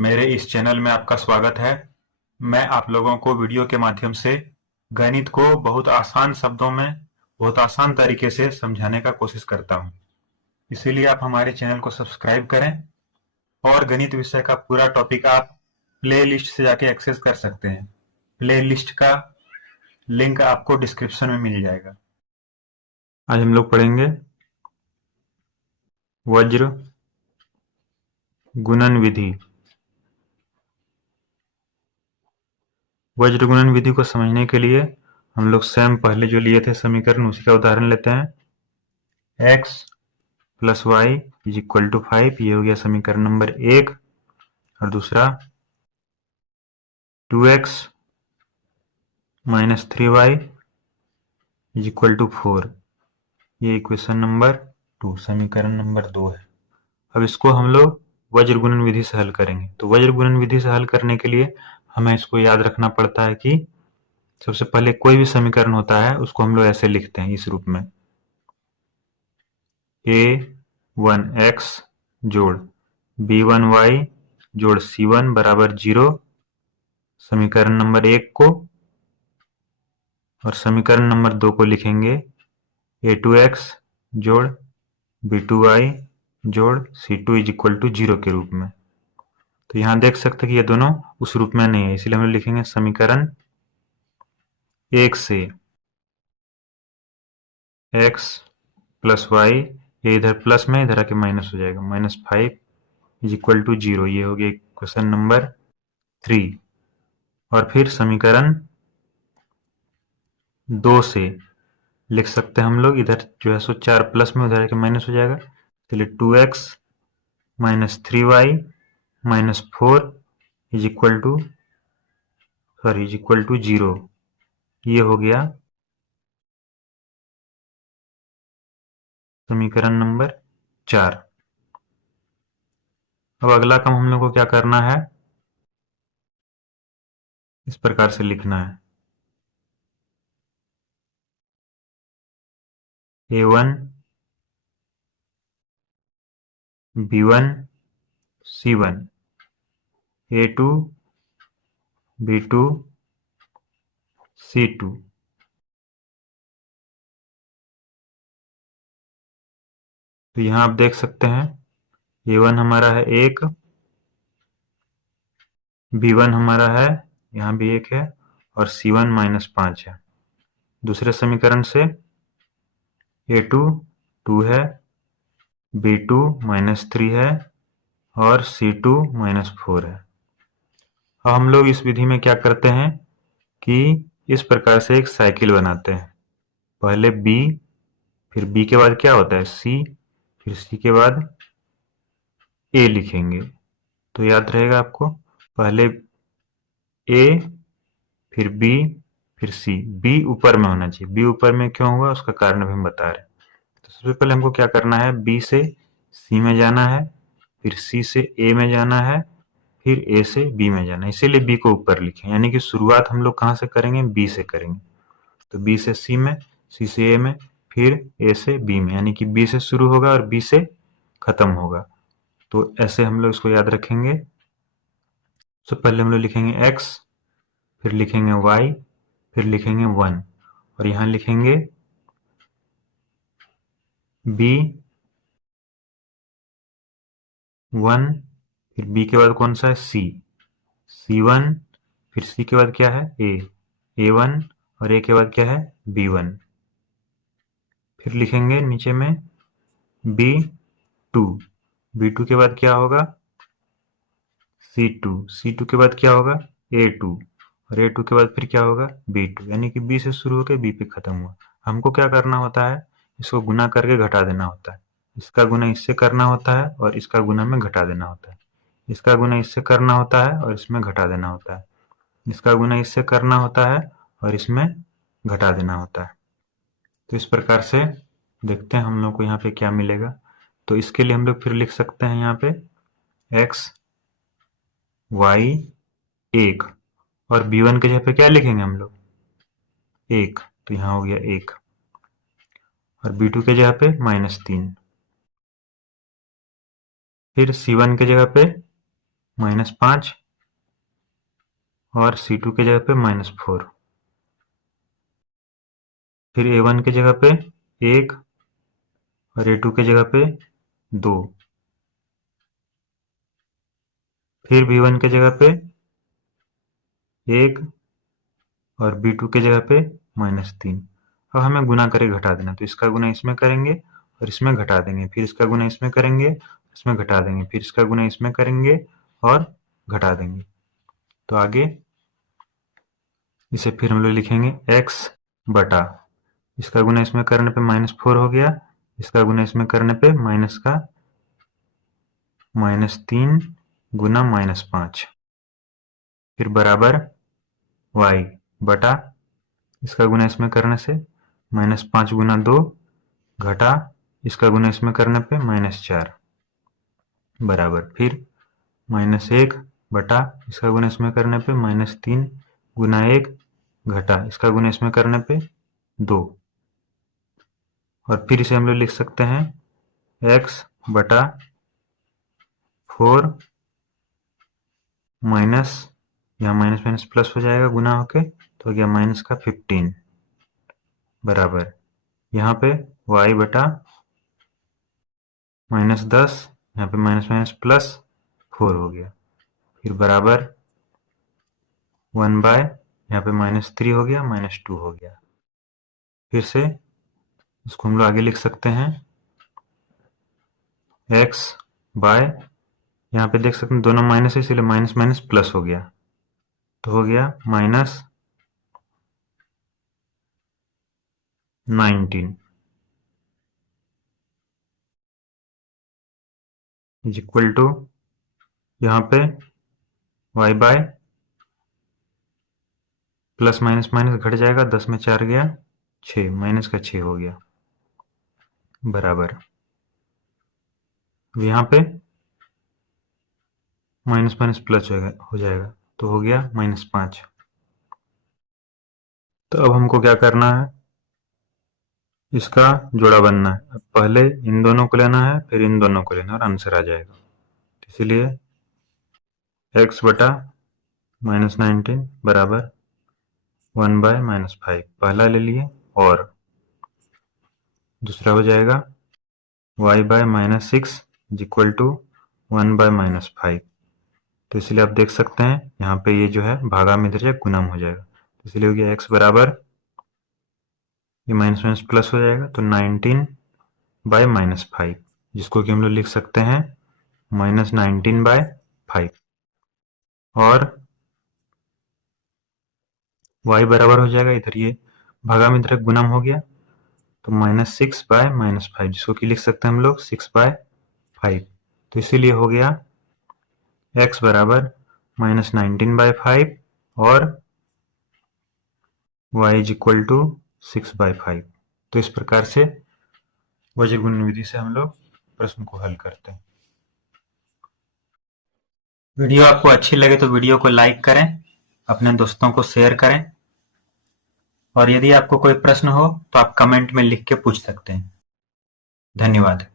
मेरे इस चैनल में आपका स्वागत है। मैं आप लोगों को वीडियो के माध्यम से गणित को बहुत आसान शब्दों में, बहुत आसान तरीके से समझाने का कोशिश करता हूँ। इसीलिए आप हमारे चैनल को सब्सक्राइब करें और गणित विषय का पूरा टॉपिक आप प्ले लिस्ट से जाके एक्सेस कर सकते हैं। प्ले लिस्ट का लिंक आपको डिस्क्रिप्शन में मिल जाएगा। आज हम लोग पढ़ेंगे वज्र गुणन विधि। वज्र गुणन विधि को समझने के लिए हम लोग सेम पहले जो लिए थे समीकरण उसी का उदाहरण लेते हैं। x plus y is equal to 5, ये हो गया समीकरण नंबर 1। और दूसरा 2x minus 3y is equal to 4, ये इक्वेशन नंबर 2, समीकरण नंबर 2 है। अब इसको हम लोग वज्र गुणन विधि से हल करेंगे। तो वज्र गुणन विधि से हल करने के लिए हमें इसको याद रखना पड़ता है कि सबसे पहले कोई भी समीकरण होता है उसको हम लोग ऐसे लिखते हैं, इस रूप में a1x जोड़ b1y जोड़ c1 बराबर 0, समीकरण नंबर 1 को। और समीकरण नंबर 2 को लिखेंगे a2x जोड़ b2y जोड़ c2 इज इक्वल टू 0 के रूप में। तो यहां देख सकते हैं कि ये दोनों उस रूप में नहीं है, इसलिए हम लिखेंगे समीकरण 1 से x प्लस वाई, ये इधर प्लस में इधर आके माइनस हो जाएगा, -5 इज इक्वल टू 0, ये हो गया क्वेश्चन नंबर 3। और फिर समीकरण 2 से लिख सकते हैं हम लोग, इधर जो है सो 4 प्लस में उधर आके माइनस हो जाएगा, इसलिए 2x minus 3y minus 4 is equal to 0, ये हो गया समीकरण नंबर 4। अब अगला काम हम लोग को क्या करना है, इस प्रकार से लिखना है a1 b1 c1 a2 b2 c2। तो यहां आप देख सकते हैं a1 हमारा है 1, b1 हमारा है, यहां भी 1 है, और c1 -5 है। दूसरे समीकरण से a2 2 है, b2 -3 है, और c2 -4 है। अब हम लोग इस विधि में क्या करते हैं कि इस प्रकार से एक साइकिल बनाते हैं। पहले b, फिर b के बाद क्या होता है c, फिर c के बाद a लिखेंगे। तो याद रहेगा आपको, पहले a फिर b फिर c, b ऊपर में होना चाहिए। b ऊपर में क्यों हुआ उसका कारण भी हम बता रहे हैं। तो सबसे पहले हमको क्या करना है, b से c में जाना है, फिर c से a में जाना है, फिर a से b में जाना है, इसीलिए b को ऊपर लिखें। यानी कि शुरुआत हम लोग कहाँ से करेंगे, b से करेंगे। तो b से c में, c से a में, फिर a से b में, यानी कि b से शुरू होगा और b से खत्म होगा। तो ऐसे हम लोग इसको याद रखेंगे। तो पहले हम लोग लिखेंगे x, फिर लिखेंगे y, फिर लिखेंगे 1, और यहां लिखेंगे b1, फिर b के बाद कौन सा है c, c1, फिर c के बाद क्या है a1, और a के बाद क्या है b1। फिर लिखेंगे नीचे में b2, b2 के बाद क्या होगा c2, c2 के बाद क्या होगा a2, और a2 के बाद फिर क्या होगा b2, यानी कि b से शुरू होकर b पे खत्म हुआ। हमको क्या करना होता है, इसको गुना करके घटा देना होता है। इसका गुना इससे करना होता है और इसका गुना में घटा देना होता है। इसका गुना इससे करना होता है और इसमें घटा देना होता है। इसका गुना इससे करना होता है और इसमें घटा देना होता है। तो इस प्रकार से देखते हैं हम लोग को यहाँ पे क्या मिलेगा। तो इसके लिए हम लोग फिर लिख सकते हैं यहाँ पे x y 1, और b1 के जगह पे क्या लिखेंगे हम लोग 1, तो यहाँ हो गया 1, और b2 के जगह पे -3, फिर c1 के जगह पे -5 और C2 के जगह पे -4। फिर A1 की जगह पे 1 और A2 की जगह पे 2। फिर B1 की जगह पे 1 और B2 की जगह पे -3। अब हमें गुना करके घटा देना, तो इसका गुना इसमें करेंगे और इसमें घटा देंगे, फिर इसका गुना इसमें करेंगे, इसमें घटा देंगे, फिर इसका गुना इसमें करेंगे और घटा देंगे। तो आगे इसे फिर हम लोग लिखेंगे x बटा, इसका गुना इसमें करने पे -4 हो गया, इसका गुना इसमें करने पे -3 गुना -5, फिर बराबर y बटा, इसका गुना इसमें करने से -5 गुना 2 घटा, इसका गुना इसमें करने पे -4 बराबर, फिर -1 बटा, इसका गुना इसमें करने पे -3 गुना 1 घटा, इसका गुना इसमें करने पे 2 और फिर इसे हम लोग लिख सकते हैं x बटा 4 माइनस, यहाँ माइनस माइनस प्लस हो जाएगा गुना होके, तो हो गया माइनस का 15 बराबर, यहाँ पे y बटा -10, यहाँ पे माइनस माइनस प्लस 4 हो गया, फिर बराबर 1 बाय, यहाँ पे -3 हो गया, -2 हो गया। फिर से इसको हम लोग आगे लिख सकते हैं x बाय, यहाँ पे देख सकते हैं दोनों माइनस है, इसलिए माइनस माइनस प्लस हो गया, तो हो गया -19 इज इक्वल टू, यहाँ पे y by plus minus minus घट जाएगा, 10 में 4 गया 6, माइनस का 6 हो गया बराबर, यहाँ पे माइनस माइनस प्लस हो जाएगा, तो हो गया -5। तो अब हमको क्या करना है, इसका जोड़ा बनना है। अब पहले इन दोनों को लेना है, फिर इन दोनों को लेना है और आंसर आ जाएगा। इसलिए x बटा -19 बराबर 1 बाय -5 पहला ले लिए, और दूसरा हो जाएगा y by -6 is equal to 1 by -5। तो इसलिए आप देख सकते हैं यहाँ पे ये जो है भागा में इधर गुणम हो जाएगा, तो इसलिए हो गया x बराबर, ये माइनस माइनस प्लस हो जाएगा, तो 19 बाय -5, जिसको कि हम लोग लिख सकते हैं -19 बाय 5, और y बराबर हो जाएगा, इधर ये भागा में इधर गुणम हो गया, तो -6 बाय -5, जिसको कि लिख सकते हैं हम लोग 6 बाय 5। तो इसीलिए हो गया x बराबर -19 बाय 5 और y is equal to 6 by 5। तो इस प्रकार से वज्र गुणन विधि से हम लोग प्रश्न को हल करते हैं। वीडियो आपको अच्छी लगे तो वीडियो को लाइक करें, अपने दोस्तों को शेयर करें, और यदि आपको कोई प्रश्न हो तो आप कमेंट में लिख के पूछ सकते हैं। धन्यवाद।